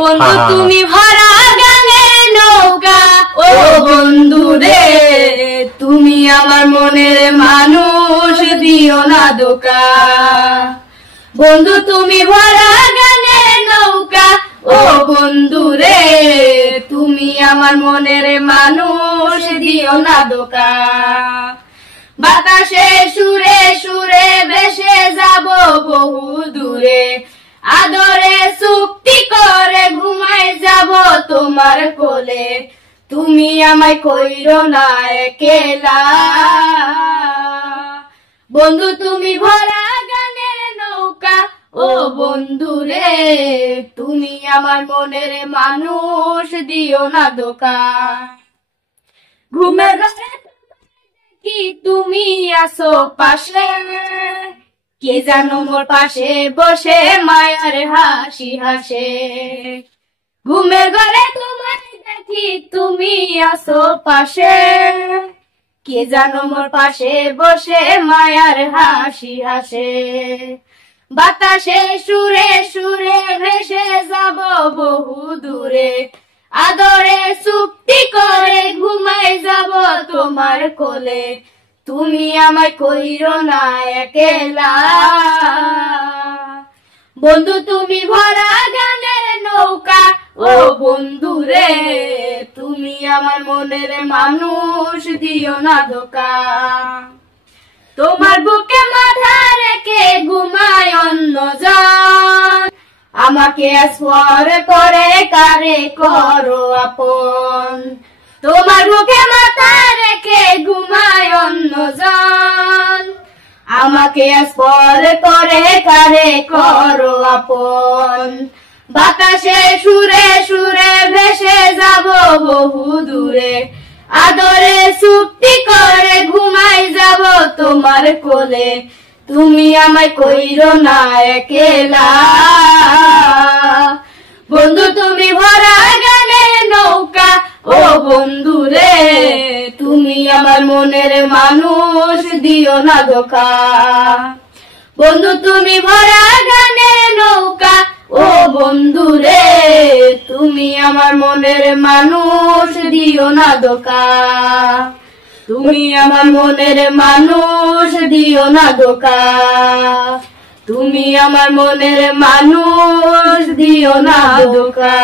বন্ধু তুমি ভরা গানের নৌকা, ও বন্ধু রে তুমি আমার মনের মানুষ, দিও না ধোঁকা। বন্ধু তুমি ভরা গানের নৌকা, ও বন্ধু রে তুমি আমার মনের মানুষ, দিও না ধোঁকা। বাতাসে সুরে সুরে ভেসে যাব বহু দূরে, আদরে চুক্তি করে ঘুমাই যাব তোমার কোলে, তুমি আমায় কইরো না একলা। বন্ধু তুমি ভরা গানের নৌকা, ও বন্ধু রে তুমি আমার মনের মানুষ, দিও না ধোঁকা। ঘুমের ঘরে কি তুমি আসো পাশে, কে জানো মোর পাশে বসে মায়ার হাসি হাসে। ঘুমের ঘরে তোমায় দেখি তুমি আসো পাশে, কে জানো মোর পাশে বসে মায়ার হাসি হাসে। বাতাসে সুরে সুরে ভেসে যাব বহু দূরে, আদরে চুক্তি করে ঘুমাই যাব তোমার কোলে, তুমি আমায় কইরো না একলা। বন্ধু তুমি ভরা গানের নৌকা, ও বন্ধু রে তুমি আমার মনের মানুষ, দিও না ধোঁকা। তোমার বুকে মাথা রেখে ঘুমায় অন্যজন, আমাকে স্পর করে কারে করো আপন। তোমার বুকে মাথা রেখে ঘুমায় অন্যজন, আমাকে স্পর করে কারে করো আপন। বাতাসে সুরে সুরে ভেসে যাব বহু দূরে, আদরে চুক্তি করে ঘুমাই যাব তোমার কোলে, তুমি আমায় কইরো না একলা। বন্ধু তুমি ভরা গানের নৌকা, ও বন্ধু রে তুমি আমার মনের মানুষ, দিও না ধোঁকা। বন্ধু তুমি ভরা গানের নৌকা, ও বন্ধু রে তুমি আমার মনের মানুষ, দিও না ধোঁকা। তুমি আমার মনের মানুষ, দিও না ধোঁকা। তুমি আমার মনের মানুষ, দিও না ধোঁকা।